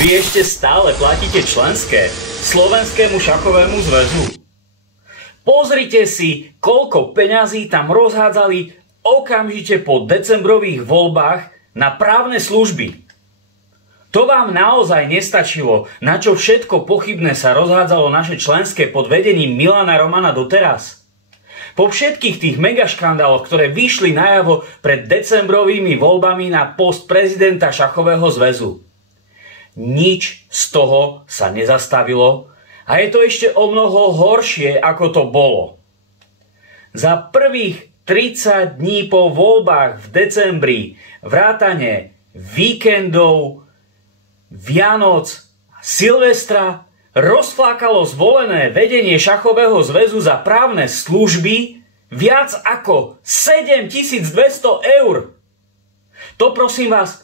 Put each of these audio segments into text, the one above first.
Vy ešte stále platíte členské Slovenskému šachovému zväzu? Pozrite si, koľko peňazí tam rozhádzali okamžite po decembrových voľbách na právne služby. To vám naozaj nestačilo, na čo všetko pochybné sa rozhádzalo naše členské pod vedením Milana Romana doteraz? Po všetkých tých megaškandáloch, ktoré vyšli najavo pred decembrovými voľbami na post prezidenta šachového zväzu. Nič z toho sa nezastavilo a je to ešte o mnoho horšie, ako to bolo. Za prvých 30 dní po voľbách v decembri vrátane víkendov, Vianoc a Silvestra rozflákalo zvolené vedenie šachového zväzu za právne služby viac ako 7200 eur. To prosím vás,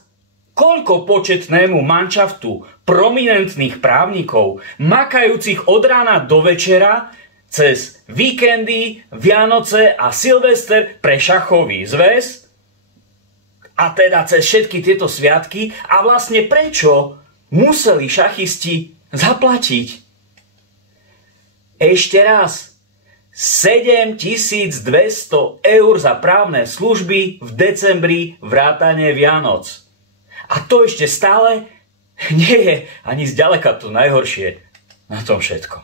koľko početnému manšaftu prominentných právnikov, makajúcich od rána do večera, cez víkendy, Vianoce a Silvester pre šachový zväz, a teda cez všetky tieto sviatky, a vlastne prečo museli šachisti zaplatiť? Ešte raz, 7200 eur za právne služby v decembri vrátane Vianoc. A to ešte stále nie je ani zďaleka to najhoršie na tom všetko.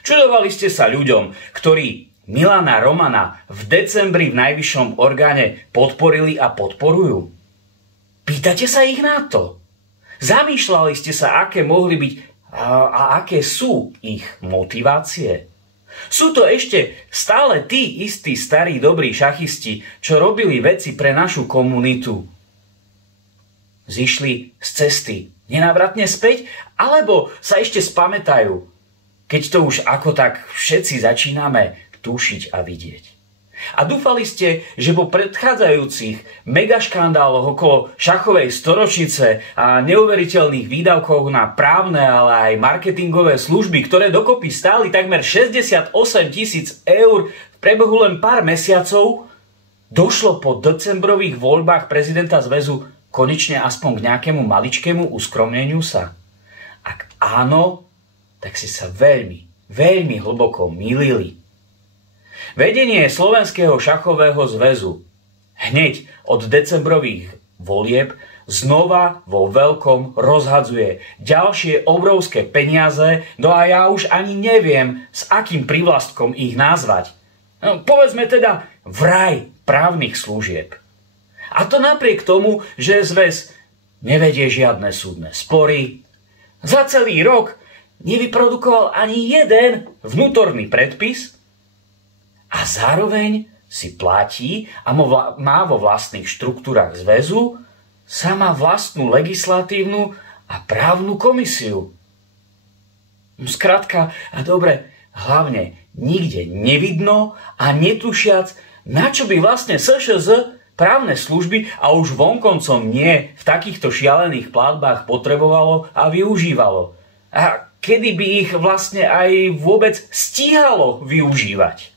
Čudovali ste sa ľuďom, ktorí Milana Romana v decembri v najvyššom orgáne podporili a podporujú? Pýtate sa ich na to? Zamýšľali ste sa, aké mohli byť a aké sú ich motivácie? Sú to ešte stále tí istí starí dobrí šachisti, čo robili veci pre našu komunitu. Zišli z cesty nenávratne späť, alebo sa ešte spamätajú, keď to už ako tak všetci začíname tušiť a vidieť. A dúfali ste, že po predchádzajúcich megaškandáloch okolo šachovej storočnice a neuveriteľných výdavkoch na právne, ale aj marketingové služby, ktoré dokopy stáli takmer 68 000 eur v priebehu len pár mesiacov, došlo po decembrových voľbách prezidenta zväzu konečne aspoň k nejakému maličkému uskromneniu sa? Ak áno, tak si sa veľmi, veľmi hlboko mýlili. Vedenie Slovenského šachového zväzu hneď od decembrových volieb znova vo veľkom rozhadzuje ďalšie obrovské peniaze, no a ja už ani neviem, s akým prívlastkom ich nazvať. No, povedzme teda vraj právnych služieb. A to napriek tomu, že zväz nevedie žiadne súdne spory, za celý rok nevyprodukoval ani jeden vnútorný predpis a zároveň si platí a má vo vlastných štruktúrach zväzu sama vlastnú legislatívnu a právnu komisiu. Skrátka, a dobre, hlavne nikde nevidno a netušiac, na čo by vlastne SŠZ právne služby a už vonkoncom nie v takýchto šialených platbách potrebovalo a využívalo. A kedy by ich vlastne aj vôbec stíhalo využívať?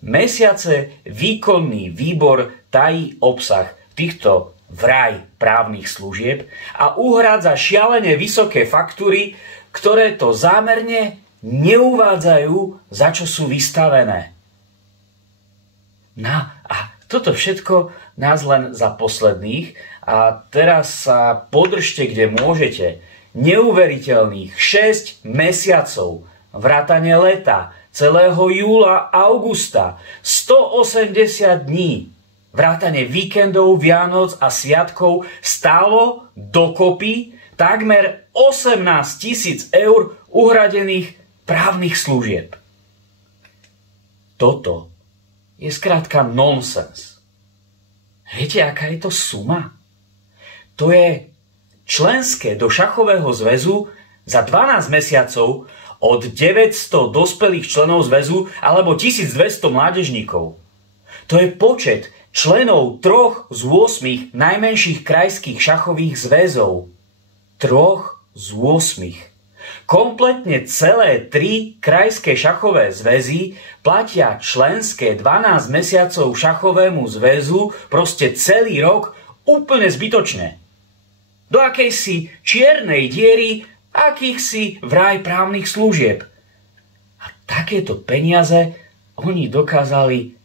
Mesiace výkonný výbor tají obsah týchto vraj právnych služieb a uhrádza šialene vysoké faktúry, ktoré to zámerne neuvádzajú, za čo sú vystavené. No a toto všetko nás len za posledných, a teraz sa podržte, kde môžete, neuveriteľných 6 mesiacov, vrátane leta, celého júla a augusta, 180 dní, vrátane víkendov, Vianoc a sviatkov stálo dokopy takmer 18 000 eur uhradených právnych služieb. Toto je skrátka nonsens. Viete, aká je to suma? To je členské do šachového zväzu za 12 mesiacov od 900 dospelých členov zväzu alebo 1200 mládežníkov. To je počet členov 3 z 8 najmenších krajských šachových zväzov. 3 z 8. Kompletne celé 3 krajské šachové zväzy platia členské 12 mesiacov šachovému zväzu proste celý rok úplne zbytočne. do akejsi čiernej diery akýchsi vraj právnych služieb. A takéto peniaze oni dokázali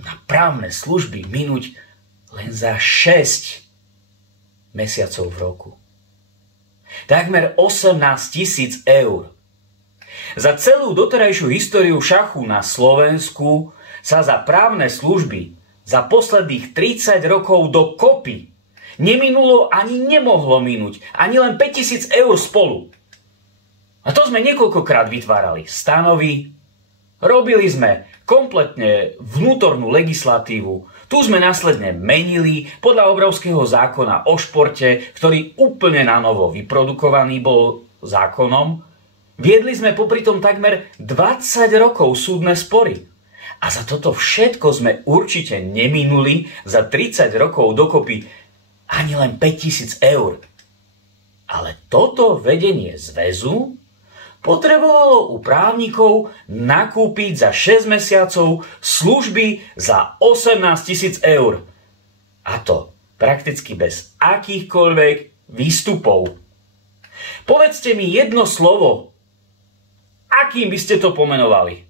na právne služby minúť len za 6 mesiacov v roku. Takmer 18 000 eur. Za celú doterajšiu históriu šachu na Slovensku sa za právne služby za posledných 30 rokov dokopy neminulo ani nemohlo minúť ani len 5 000 eur spolu. A to sme niekoľkokrát vytvárali stanovy, robili sme kompletne vnútornú legislatívu, tu sme následne menili podľa obrovského zákona o športe, ktorý úplne na novo vyprodukovaný bol zákonom. Viedli sme popri tom takmer 20 rokov súdne spory. A za toto všetko sme určite neminuli za 30 rokov dokopy ani len 5 000 eur. Ale toto vedenie zväzu potrebovalo u právnikov nakúpiť za 6 mesiacov služby za 18 000 eur. A to prakticky bez akýchkoľvek výstupov. Povedzte mi jedno slovo, akým by ste to pomenovali?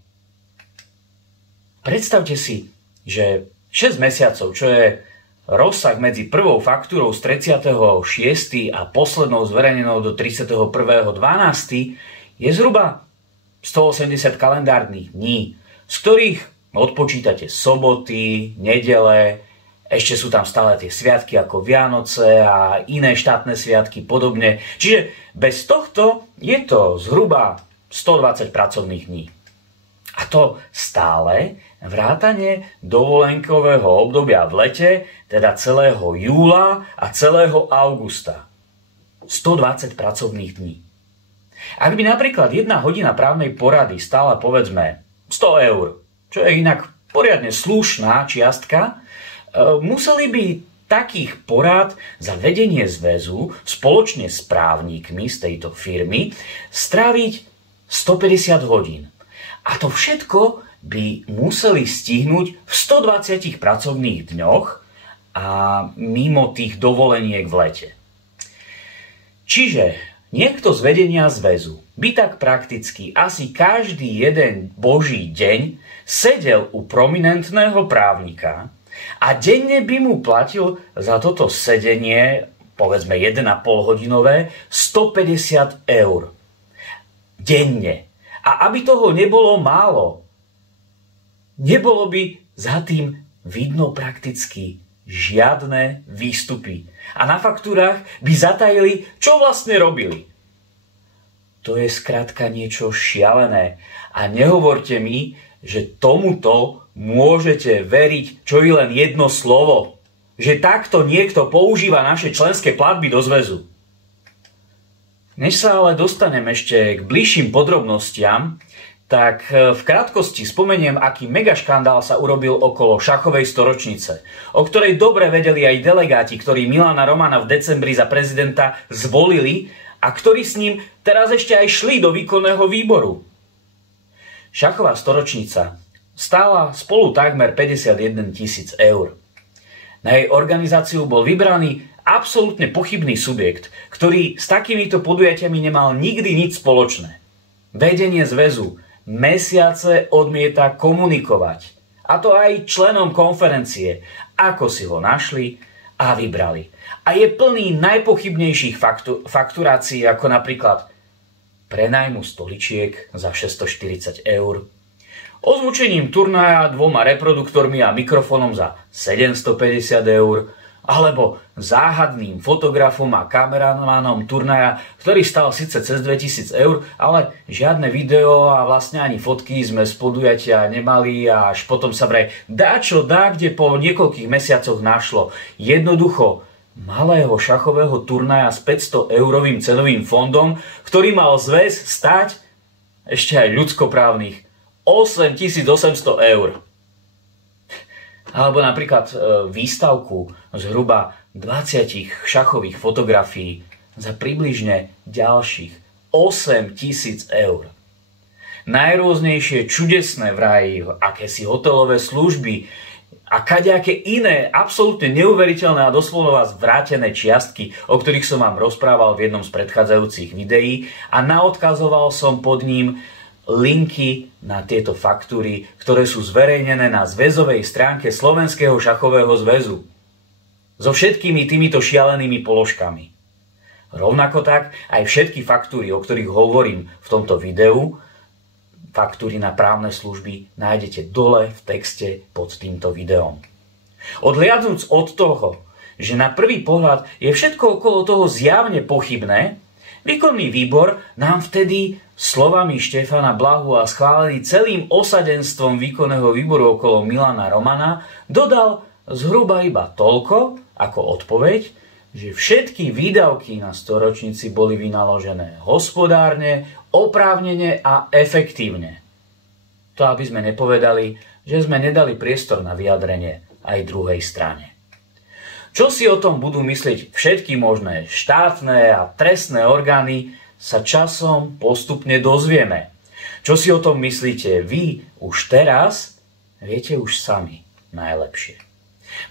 Predstavte si, že 6 mesiacov, čo je rozsah medzi prvou faktúrou z 36. a poslednou zverejnenou do 31.12. je zhruba 180 kalendárnych dní, z ktorých odpočítate soboty, nedele, ešte sú tam stále tie sviatky ako Vianoce a iné štátne sviatky podobne. Čiže bez tohto je to zhruba 120 pracovných dní. A to stále vrátane dovolenkového obdobia v lete, teda celého júla a celého augusta. 120 pracovných dní. Ak by napríklad 1 hodina právnej porady stála povedzme 100 eur, čo je inak poriadne slušná čiastka, museli by takých porád za vedenie zväzu spoločne s právnikmi z tejto firmy stráviť 150 hodín. A to všetko by museli stihnúť v 120 pracovných dňoch a mimo tých dovoleniek v lete. Čiže niekto z vedenia zväzu by tak prakticky asi každý jeden boží deň sedel u prominentného právnika a denne by mu platil za toto sedenie, povedzme 1,5 hodinové, 150 eur. Denne. A aby toho nebolo málo, nebolo by za tým vidno prakticky žiadne výstupy. A na faktúrach by zatajili, čo vlastne robili. To je skrátka niečo šialené. A nehovorte mi, že tomuto môžete veriť čo i len jedno slovo. Že takto niekto používa naše členské platby do zväzu. Než sa ale dostanem ešte k bližším podrobnostiam, tak v krátkosti spomeniem, aký megaškandál sa urobil okolo šachovej storočnice, o ktorej dobre vedeli aj delegáti, ktorí Milana Romana v decembri za prezidenta zvolili a ktorí s ním teraz ešte aj šli do výkonného výboru. Šachová storočnica stála spolu takmer 51 000 eur. Na jej organizáciu bol vybraný absolútne pochybný subjekt, ktorý s takýmito podujatiami nemal nikdy nič spoločné. Vedenie zväzu mesiace odmieta komunikovať. A to aj členom konferencie, ako si ho našli a vybrali. A je plný najpochybnejších fakturácií, ako napríklad prenajmu stoličiek za 640 eur, ozvučením turnaja 2 reproduktormi a mikrofónom za 750 eur, alebo záhadným fotografom a kameramanom turnaja, ktorý stal síce cez 2000 eur, ale žiadne video a vlastne ani fotky sme z podujatia nemali a až potom sa vraj kde po niekoľkých mesiacoch našlo. Jednoducho malého šachového turnaja s 500 eurovým cenovým fondom, ktorý mal zväz stať ešte aj ľudskoprávnych 8800 eur. Alebo napríklad výstavku zhruba 20 šachových fotografií za približne ďalších 8000 eur. Najrôznejšie čudesné vraj, akési hotelové služby, a kadejaké iné, absolútne neuveriteľné a doslova zvrátené čiastky, o ktorých som vám rozprával v jednom z predchádzajúcich videí a naodkazoval som pod ním linky na tieto faktúry, ktoré sú zverejnené na zväzovej stránke Slovenského šachového zväzu. So všetkými týmito šialenými položkami. Rovnako tak aj všetky faktúry, o ktorých hovorím v tomto videu, faktúry na právne služby nájdete dole v texte pod týmto videom. Odhliadnúc od toho, že na prvý pohľad je všetko okolo toho zjavne pochybné, výkonný výbor nám vtedy slovami Štefana Blahu a schválený celým osadenstvom výkonného výboru okolo Milana Romana dodal zhruba iba toľko ako odpoveď, že všetky výdavky na storočnici boli vynaložené hospodárne, oprávnene a efektívne. To aby sme nepovedali, že sme nedali priestor na vyjadrenie aj druhej strane. Čo si o tom budú myslieť všetky možné štátne a trestné orgány, sa časom postupne dozvieme. Čo si o tom myslíte vy už teraz, viete už sami najlepšie.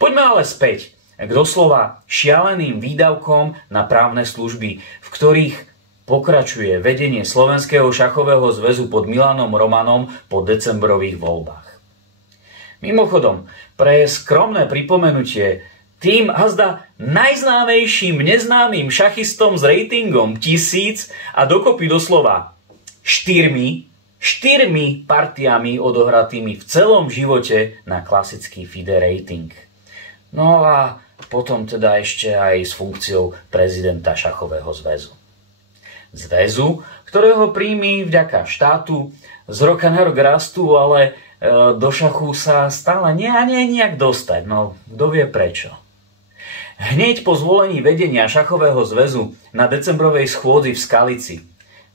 Poďme ale späť k doslova šialeným výdavkom na právne služby, v ktorých pokračuje vedenie Slovenského šachového zväzu pod Milanom Romanom po decembrových voľbách. Mimochodom, pre skromné pripomenutie, tým azda najznámejším neznámym šachistom s ratingom 1000 a dokopy doslova štyrmi partiami odohratými v celom živote na klasický FIDE rating. No a potom teda ešte aj s funkciou prezidenta šachového zväzu. Zväzu, ktorého príjmy vďaka štátu z roka na rok rastú, ale do šachu sa stále nejak dostať. No, kto vie prečo. Hneď po zvolení vedenia šachového zväzu na decembrovej schôdzi v Skalici,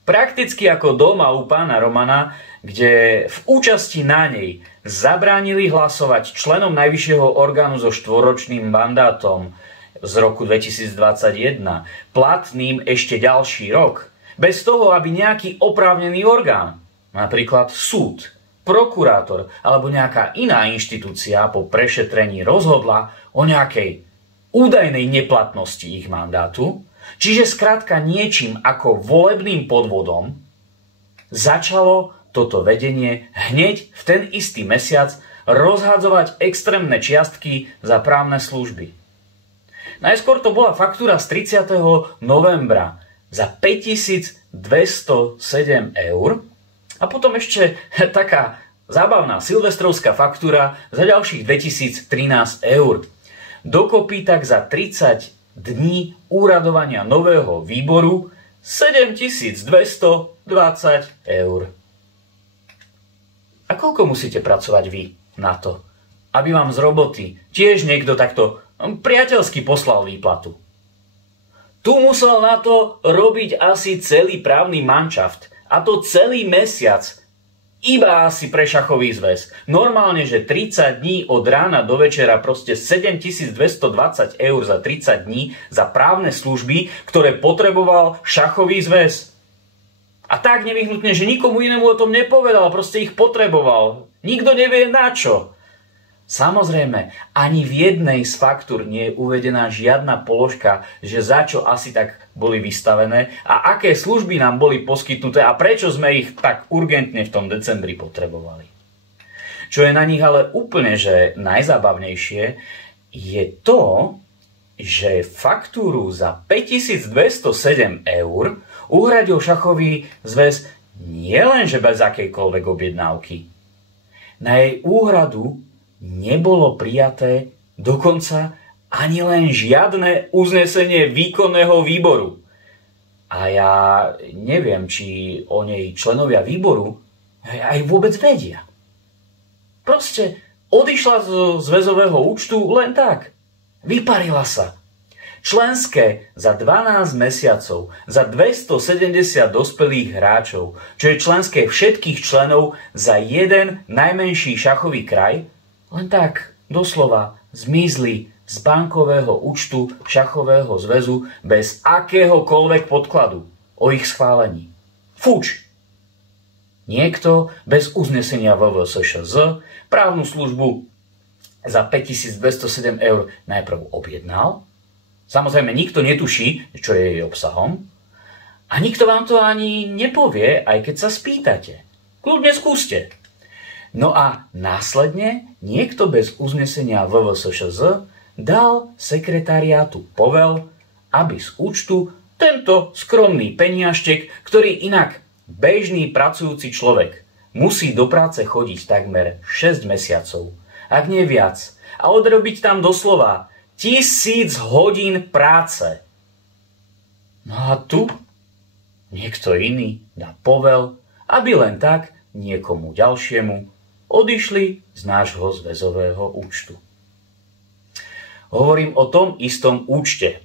prakticky ako doma u pána Romana, kde v účasti na nej zabránili hlasovať členom najvyššieho orgánu so štvoročným mandátom z roku 2021, platným ešte ďalší rok, bez toho, aby nejaký oprávnený orgán, napríklad súd, prokurátor alebo nejaká iná inštitúcia po prešetrení rozhodla o nejakej údajnej neplatnosti ich mandátu, čiže skrátka niečím ako volebným podvodom, začalo toto vedenie hneď v ten istý mesiac rozhadzovať extrémne čiastky za právne služby. Najskôr to bola faktúra z 30. novembra za 5207 eur a potom ešte taká zábavná silvestrovská faktúra za ďalších 2013 eur. Dokopy tak za 30 dní úradovania nového výboru 7220 eur. A koľko musíte pracovať vy na to, aby vám z roboty tiež niekto takto priateľsky poslal výplatu? Tu musel na to robiť asi celý právny manšaft, a to celý mesiac, iba asi pre šachový zväz. Normálne, že 30 dní od rána do večera, proste 7220 eur za 30 dní za právne služby, ktoré potreboval šachový zväz. A tak nevyhnutne, že nikomu inému o tom nepovedal, proste ich potreboval. Nikto nevie na čo. Samozrejme, ani v jednej z faktúr nie je uvedená žiadna položka, že za čo asi tak boli vystavené a aké služby nám boli poskytnuté a prečo sme ich tak urgentne v tom decembri potrebovali. Čo je na nich ale úplne že najzábavnejšie, je to, že faktúru za 5207 eur uhradil šachový zväz nielenže bez akejkoľvek objednávky. Na jej úhradu nebolo prijaté dokonca ani len žiadne uznesenie výkonného výboru. A ja neviem, či o nej členovia výboru aj vôbec vedia. Proste odišla zo zväzového účtu len tak. Vyparila sa. Členské za 12 mesiacov, za 270 dospelých hráčov, čo je členské všetkých členov za jeden najmenší šachový kraj, len tak doslova zmizli z bankového účtu šachového zväzu bez akéhokoľvek podkladu o ich schválení. Fuč! Niekto bez uznesenia VVSŠZ právnu službu za 5207 eur najprv objednal. Samozrejme, nikto netuší, čo je jej obsahom. A nikto vám to ani nepovie, aj keď sa spýtate. Kľudne skúste. No a následne niekto bez uznesenia VVSŠZ dal sekretariátu povel, aby z účtu tento skromný peniažtek, ktorý inak bežný pracujúci človek musí do práce chodiť takmer 6 mesiacov, ak nie viac, a odrobiť tam doslova 1000 hodín práce. No a tu niekto iný dá povel, aby len tak niekomu ďalšiemu odišli z nášho zväzového účtu. Hovorím o tom istom účte,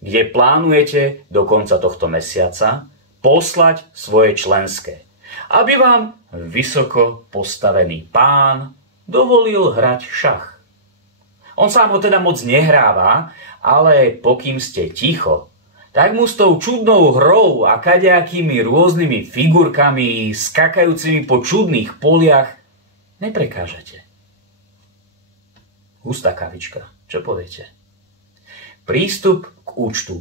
kde plánujete do konca tohto mesiaca poslať svoje členské, aby vám vysoko postavený pán dovolil hrať šach. On sám ho teda moc nehráva, ale pokým ste ticho, tak mu s tou čudnou hrou a kadejakými rôznymi figurkami skakajúcimi po čudných poliach neprekážete. Hustá kavička, čo poviete? Prístup k účtu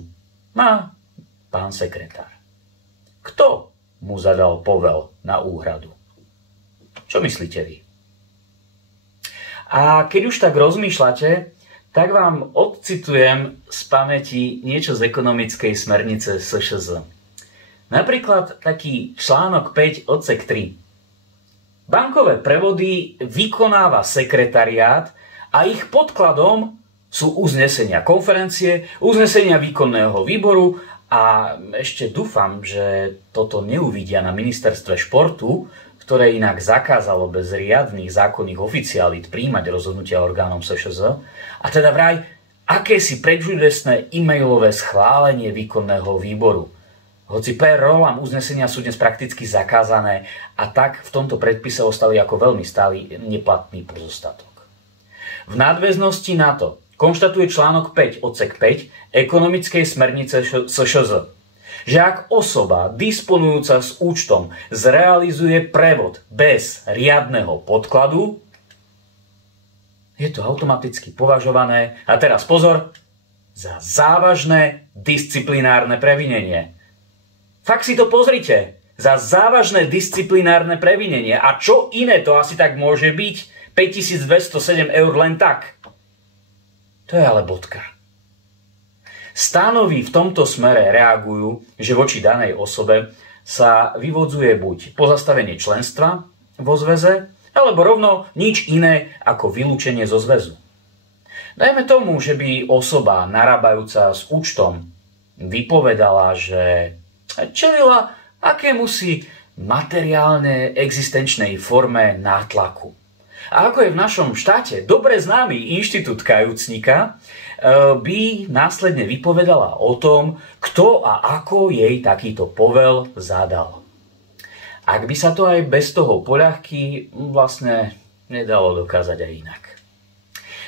má pán sekretár. Kto mu zadal povel na úhradu? Čo myslíte vy? A keď už tak rozmýšľate, tak vám odcitujem z pamäti niečo z ekonomickej smernice SŠZ. Napríklad taký článok 5 odsek 3. Bankové prevody vykonáva sekretariát a ich podkladom sú uznesenia konferencie, uznesenia výkonného výboru a ešte dúfam, že toto neuvidia na ministerstve športu, ktoré inak zakázalo bez riadnych zákonných oficiálít príjmať rozhodnutia orgánom SŠZ, a teda vraj akési predžudesné e-mailové schválenie výkonného výboru. Hoci per rollam uznesenia sú dnes prakticky zakázané a tak v tomto predpise ostali ako veľmi stály neplatný pozostatok. V nadväznosti na to konštatuje článok 5 odsek 5 ekonomickej smernice SŠZ, že ak osoba disponujúca s účtom zrealizuje prevod bez riadneho podkladu, je to automaticky považované, a teraz pozor, za závažné disciplinárne previnenie. Fakt si to pozrite, za závažné disciplinárne previnenie. A čo iné to asi tak môže byť? 5207 eur len tak. To je ale bodka. Stanovy v tomto smere reagujú, že voči danej osobe sa vyvodzuje buď pozastavenie členstva vo zväze, alebo rovno nič iné ako vylúčenie zo zväzu. Dajme tomu, že by osoba narábajúca s účtom vypovedala, že čelila akémusi materiálne existenčnej forme nátlaku. A ako je v našom štáte dobre známy inštitút kajúcnika, by následne vypovedala o tom, kto a ako jej takýto povel zadal. Ak by sa to aj bez toho poľahky vlastne nedalo dokázať aj inak.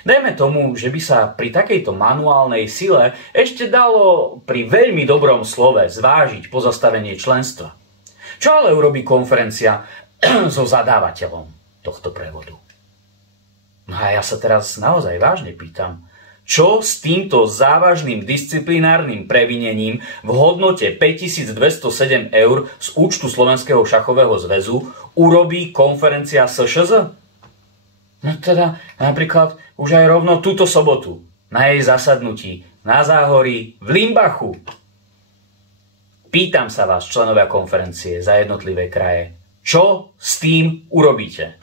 Dajme tomu, že by sa pri takejto manuálnej sile ešte dalo pri veľmi dobrom slove zvážiť pozastavenie členstva. Čo ale urobí konferencia so zadávateľom tohto prevodu? No a ja sa teraz naozaj vážne pýtam, čo s týmto závažným disciplinárnym previnením v hodnote 5207 eur z účtu Slovenského šachového zväzu urobí konferencia SŠZ? No teda napríklad už aj rovno túto sobotu na jej zasadnutí na Záhorí v Limbachu. Pýtam sa vás, členovia konferencie za jednotlivé kraje, čo s tým urobíte?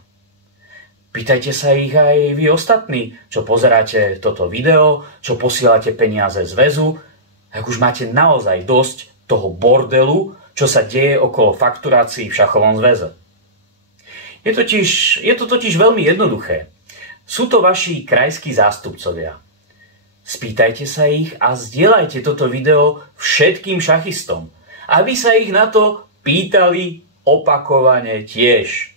Pýtajte sa ich aj vy ostatní, čo pozeráte toto video, čo posielate peniaze zväzu, ak už máte naozaj dosť toho bordelu, čo sa deje okolo fakturácií v šachovom zväze. Je to totiž veľmi jednoduché. Sú to vaši krajskí zástupcovia. Spýtajte sa ich a zdieľajte toto video všetkým šachistom, aby sa ich na to pýtali opakovane tiež.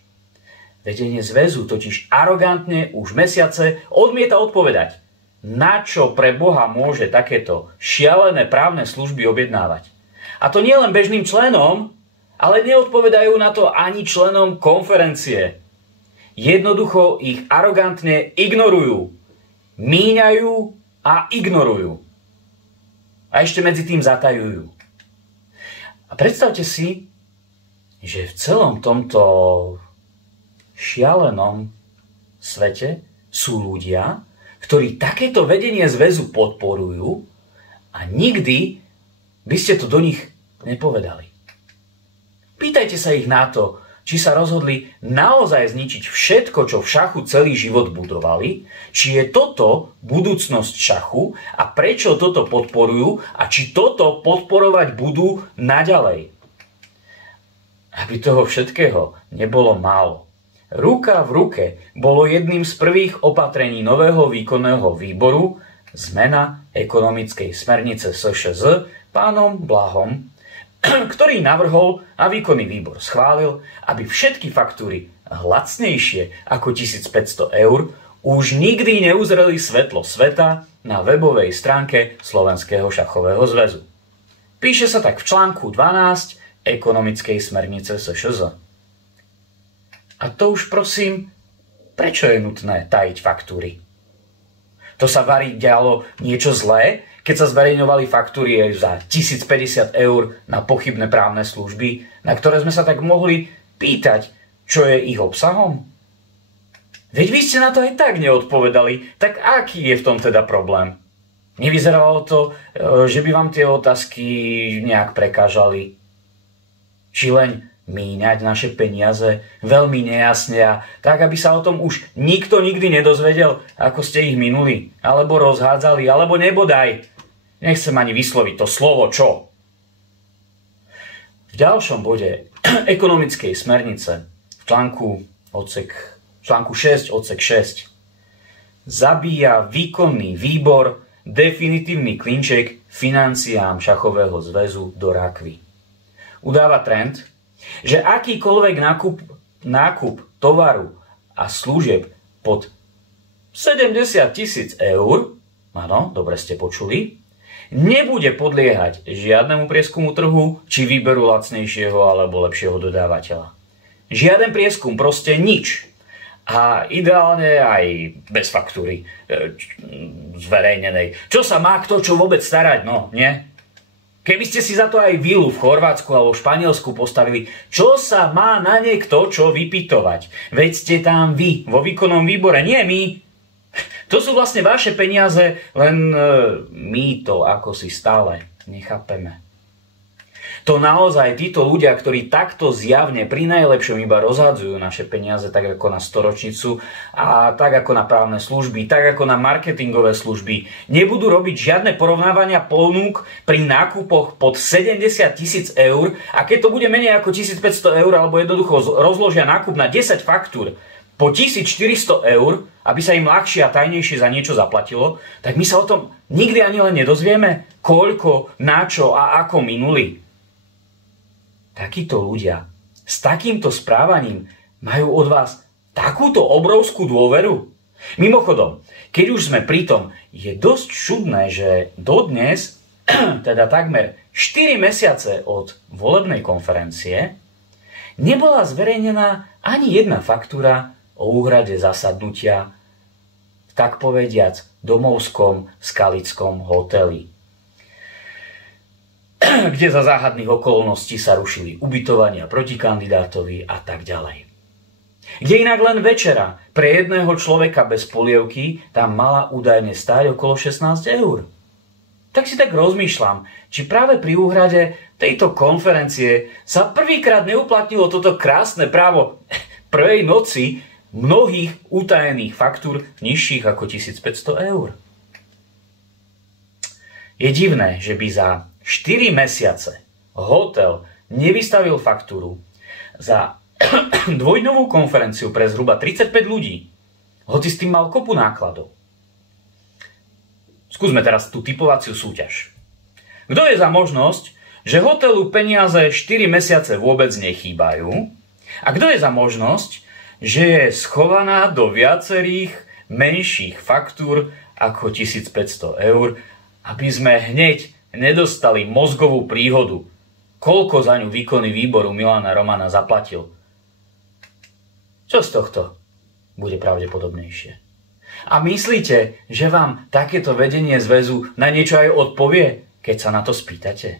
Vedenie zväzu totiž arogantne už mesiace odmieta odpovedať, na čo pre Boha môže takéto šialené právne služby objednávať. A to nie len bežným členom, ale neodpovedajú na to ani členom konferencie. jednoducho ich arogantne ignorujú. Míňajú a ignorujú. A ešte medzi tým zatajujú. A predstavte si, že v celom tomto šialenom svete sú ľudia, ktorí takéto vedenie zväzu podporujú a nikdy by ste to do nich nepovedali. Pýtajte sa ich na to, či sa rozhodli naozaj zničiť všetko, čo v šachu celý život budovali, či je toto budúcnosť šachu a prečo toto podporujú a či toto podporovať budú naďalej. Aby toho všetkého nebolo málo. Ruka v ruke bolo jedným z prvých opatrení nového výkonného výboru zmena ekonomickej smernice SŠZ pánom Blahom, ktorý navrhol a výkonný výbor schválil, aby všetky faktúry lacnejšie ako 1500 eur už nikdy neuzreli svetlo sveta na webovej stránke Slovenského šachového zväzu. Píše sa tak v článku 12 ekonomickej smernice SŠZ. A to už prosím, prečo je nutné tajiť faktúry? To sa dialo niečo zlé, keď sa zverejňovali faktúry za 1050 eur na pochybné právne služby, na ktoré sme sa tak mohli pýtať, čo je ich obsahom? Veď vy ste na to aj tak neodpovedali, tak aký je v tom teda problém? Nevyzeralo to, že by vám tie otázky nejak prekážali? Či len míňať naše peniaze veľmi nejasne a tak, aby sa o tom už nikto nikdy nedozvedel, ako ste ich minuli, alebo rozhádzali, alebo nebodaj. Nechcem ani vysloviť to slovo čo. V ďalšom bode ekonomickej smernice v článku 6 odsek 6 zabíja výkonný výbor definitívny klinček financiám šachového zväzu do rakvy. Udáva trend, že akýkoľvek nákup tovaru a služieb pod 70 000 eur, áno, dobre ste počuli, nebude podliehať žiadnemu prieskumu trhu či výberu lacnejšieho alebo lepšieho dodávateľa. Žiaden prieskum, proste nič. A ideálne aj bez faktúry zverejnenej. Čo sa má kto čo vôbec starať, no, nie? Keby ste si za to aj vilu v Chorvátsku alebo v Španielsku postavili, čo sa má na niekto čo vypytovať? Veď ste tam vy, vo výkonnom výbore, nie my. To sú vlastne vaše peniaze, len my to ako si stále nechápeme. To naozaj títo ľudia, ktorí takto zjavne pri najlepšom iba rozhadzujú naše peniaze tak ako na storočnicu a tak ako na právne služby, tak ako na marketingové služby, nebudú robiť žiadne porovnávania ponúk pri nákupoch pod 70 000 eur a keď to bude menej ako 1500 eur alebo jednoducho rozložia nákup na 10 faktúr po 1400 eur, aby sa im ľahšie a tajnejšie za niečo zaplatilo, tak my sa o tom nikdy ani len nedozvieme, koľko, na čo a ako minuli. Takíto ľudia s takýmto správaním majú od vás takúto obrovskú dôveru? Mimochodom, keď už sme pri tom, je dosť čudné, že dodnes, teda takmer 4 mesiace od volebnej konferencie, nebola zverejnená ani jedna faktúra o úhrade zasadnutia v tak povediac domovskom skalickom hoteli, kde za záhadných okolností sa rušili ubytovania proti kandidátovi a tak ďalej. Kde inak len večera pre jedného človeka bez polievky tam mala údajne stáť okolo 16 eur. Tak si tak rozmýšľam, či práve pri úhrade tejto konferencie sa prvýkrát neuplatnilo toto krásne právo prvej noci mnohých utajených faktúr nižších ako 1500 eur. Je divné, že by za 4 mesiace hotel nevystavil faktúru za dvojdňovú konferenciu pre zhruba 35 ľudí, hoci s tým mal kopu nákladov. Skúsme teraz tú typovaciu súťaž. Kto je za možnosť, že hotelu peniaze 4 mesiace vôbec nechýbajú? A kto je za možnosť, že je schovaná do viacerých menších faktúr ako 1500 eur, aby sme hneď nedostali mozgovú príhodu, koľko za ňu výkonný výboru Milana Romana zaplatil? Čo z tohto? bude pravdepodobnejšie. A myslíte, že vám takéto vedenie zväzu na niečo aj odpovie, keď sa na to spýtate?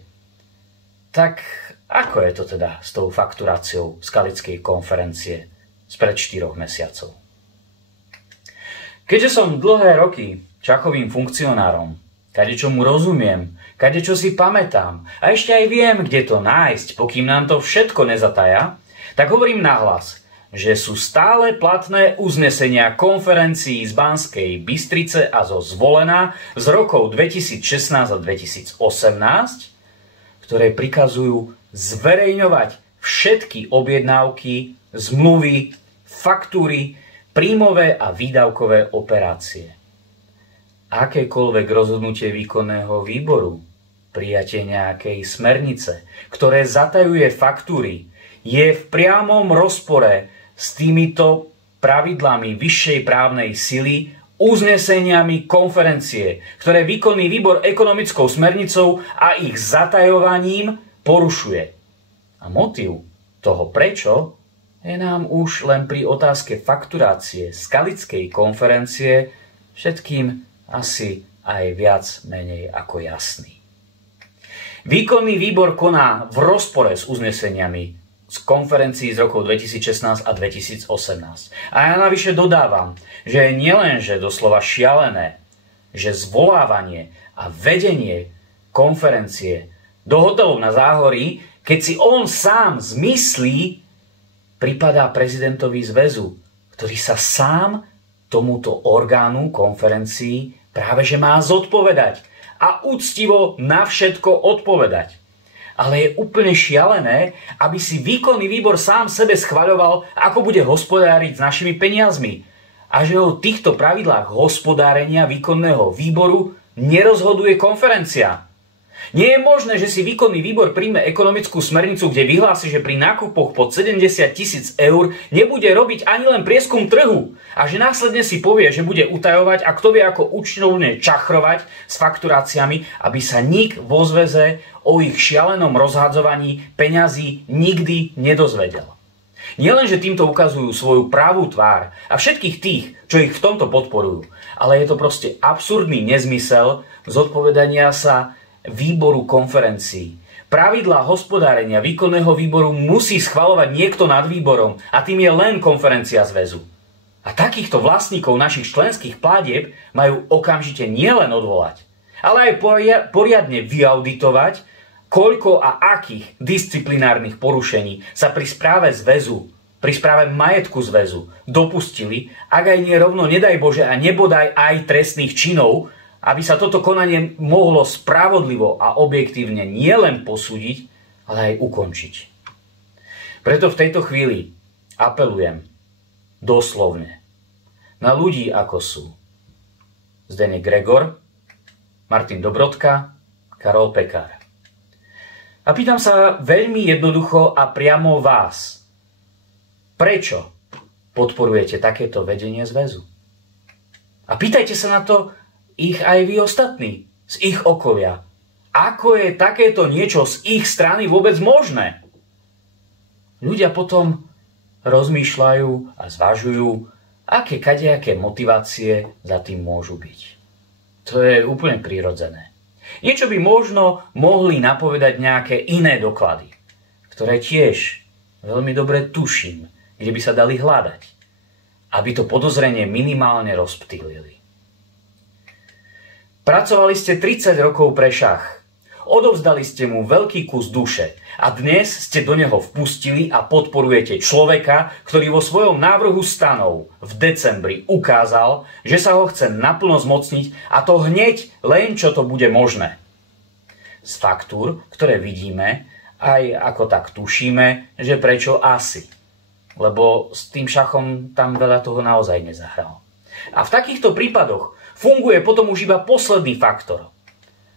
Tak ako je to teda s tou fakturáciou Skalickej konferencie spred 4 mesiacov? Keďže som dlhé roky Čachovým funkcionárom, kadečo mu rozumiem, kadečo si pamätám a ešte aj viem, kde to nájsť, pokým nám to všetko nezataja, tak hovorím nahlas, že sú stále platné uznesenia konferencií z Banskej Bystrice a zo Zvolena z rokov 2016 a 2018, ktoré prikazujú zverejňovať všetky objednávky, zmluvy, faktúry, príjmové a výdavkové operácie. Akékoľvek rozhodnutie výkonného výboru, prijatie nejakej smernice, ktoré zatajuje faktúry, je v priamom rozpore s týmito pravidlami vyššej právnej sily, uzneseniami konferencie, ktoré výkonný výbor ekonomickou smernicou a ich zatajovaním porušuje. A motív toho prečo je nám už len pri otázke fakturácie Skalickej konferencie všetkým asi aj viac menej ako jasný. Výkonný výbor koná v rozpore s uzneseniami z konferencií z rokov 2016 a 2018. A ja navyše dodávam, že je nielenže doslova šialené, že zvolávanie a vedenie konferencie do hotelov na Záhorí, keď si on sám zmyslí, pripadá prezidentovi zväzu, ktorý sa sám tomuto orgánu konferencií práve že má zodpovedať a úctivo na všetko odpovedať. Ale je úplne šialené, aby si výkonný výbor sám sebe schvaľoval, ako bude hospodáriť s našimi peniazmi. A že o týchto pravidlách hospodárenia výkonného výboru nerozhoduje konferencia. Nie je možné, že si výkonný výbor príjme ekonomickú smernicu, kde vyhlási, že pri nákupoch pod 70 000 eur nebude robiť ani len prieskum trhu a že následne si povie, že bude utajovať a kto vie ako účtovne čachrovať s fakturáciami, aby sa nik vo zväze o ich šialenom rozhadzovaní peňazí nikdy nedozvedel. Nielenže týmto ukazujú svoju pravú tvár a všetkých tých, čo ich v tomto podporujú, ale je to proste absurdný nezmysel zodpovedania sa výboru konferencií. Pravidlá hospodárenia výkonného výboru musí schvaľovať niekto nad výborom a tým je len konferencia zväzu. A takýchto vlastníkov našich členských platieb majú okamžite nielen odvolať, ale aj poriadne vyauditovať, koľko a akých disciplinárnych porušení sa pri správe zväzu, pri správe majetku zväzu dopustili, ak aj nie rovno, nedaj Bože, a nebodaj aj trestných činov, aby sa toto konanie mohlo spravodlivo a objektívne nielen posúdiť, ale aj ukončiť. Preto v tejto chvíli apelujem doslovne na ľudí, ako sú Zdeněk Gregor, Martin Dobrodka, Karol Pekár. A pýtam sa veľmi jednoducho a priamo vás. Prečo podporujete takéto vedenie zväzu? A pýtajte sa na to ich aj vy ostatní, z ich okolia. Ako je takéto niečo z ich strany vôbec možné? Ľudia potom rozmýšľajú a zvažujú, aké kadejaké motivácie za tým môžu byť. To je úplne prirodzené. Niečo by možno mohli napovedať nejaké iné doklady, ktoré tiež veľmi dobre tuším, kde by sa dali hľadať, aby to podozrenie minimálne rozptýlili. Pracovali ste 30 rokov pre šach. Odovzdali ste mu veľký kus duše a dnes ste do neho vpustili a podporujete človeka, ktorý vo svojom návrhu stanov v decembri ukázal, že sa ho chce naplno zmocniť, a to hneď, len čo to bude možné. Z faktúr, ktoré vidíme, aj ako tak tušíme, že prečo asi. Lebo s tým šachom tam veľa toho naozaj nezahral. A v takýchto prípadoch funguje potom už iba posledný faktor.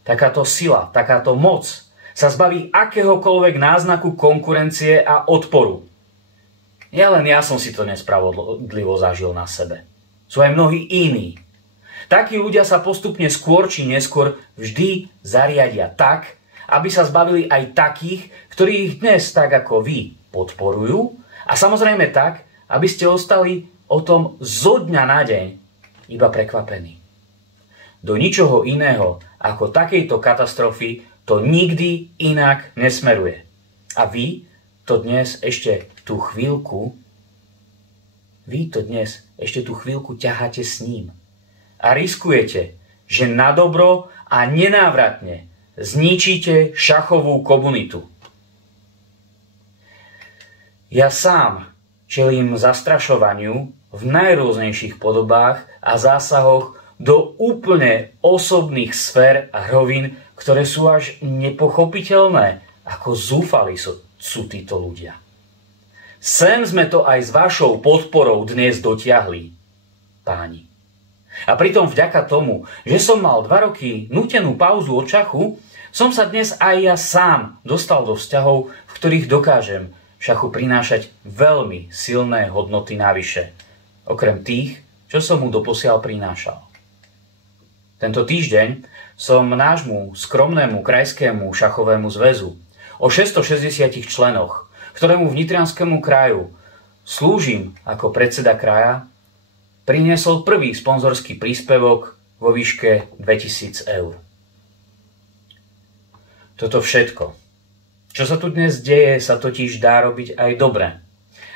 Takáto sila, takáto moc sa zbaví akéhokoľvek náznaku konkurencie a odporu. Nielen ja som si to nespravodlivo zažil na sebe. Sú aj mnohí iní. Takí ľudia sa postupne skôr či neskôr vždy zariadia tak, aby sa zbavili aj takých, ktorí ich dnes tak ako vy podporujú, a samozrejme tak, aby ste ostali o tom zo dňa na deň iba prekvapený. Do ničoho iného ako takejto katastrofy to nikdy inak nesmeruje. A vy to dnes ešte tú chvíľku ťaháte s ním. A riskujete, že na dobro a nenávratne zničíte šachovú komunitu. Ja sám čelím zastrašovaniu v najrôznejších podobách a zásahoch do úplne osobných sfér a rovín, ktoré sú až nepochopiteľné, ako zúfali sú títo ľudia. Sem sme to aj s vašou podporou dnes dotiahli, páni. A pritom vďaka tomu, že som mal 2 roky nútenú pauzu od šachu, som sa dnes aj ja sám dostal do vzťahov, v ktorých dokážem šachu prinášať veľmi silné hodnoty navyše, okrem tých, čo som mu doposiaľ prinášal. Tento týždeň som nášmu skromnému krajskému šachovému zväzu o 660 členoch, ktorému v Nitrianskému kraju slúžim ako predseda kraja, priniesol prvý sponzorský príspevok vo výške 2000 eur. Toto všetko, čo sa tu dnes deje, sa totiž dá robiť aj dobre.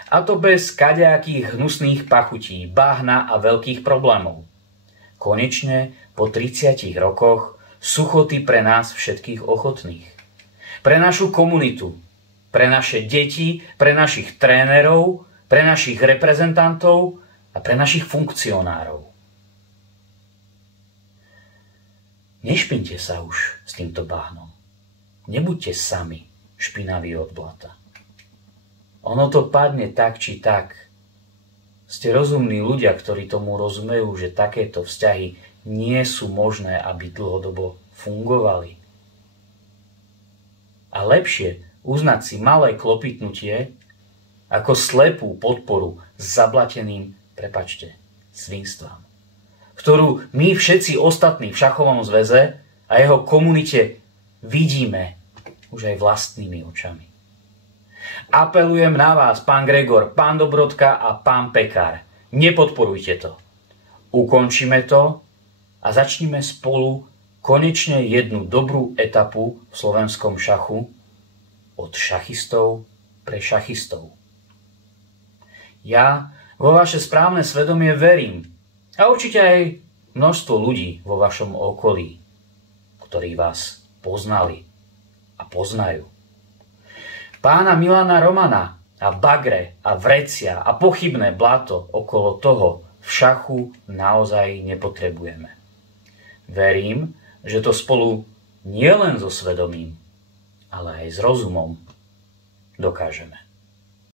A to bez kadejakých hnusných pachutí, bahna a veľkých problémov. Konečne po 30 rokoch suchoty pre nás všetkých ochotných. Pre našu komunitu, pre naše deti, pre našich trénerov, pre našich reprezentantov a pre našich funkcionárov. Nešpinte sa už s týmto bahnom. Nebuďte sami špinaví od blata. Ono to padne tak či tak. Ste rozumní ľudia, ktorí tomu rozumejú, že takéto vzťahy nie sú možné, aby dlhodobo fungovali. A lepšie uznať si malé klopitnutie ako slepú podporu s zablateným, svinstvám, ktorú my všetci ostatní v šachovom zväze a jeho komunite vidíme už aj vlastnými očami. Apelujem na vás, pán Gregor, pán Dobrodka a pán Pekár. Nepodporujte to. Ukončíme to a začnime spolu konečne jednu dobrú etapu v slovenskom šachu od šachistov pre šachistov. Ja vo vaše správne svedomie verím a určite aj množstvo ľudí vo vašom okolí, ktorí vás poznali a poznajú. Pána Milana Romana a bagre a vrecia a pochybné blato okolo toho v šachu naozaj nepotrebujeme. Verím, že to spolu nielen so svedomím, ale aj s rozumom dokážeme.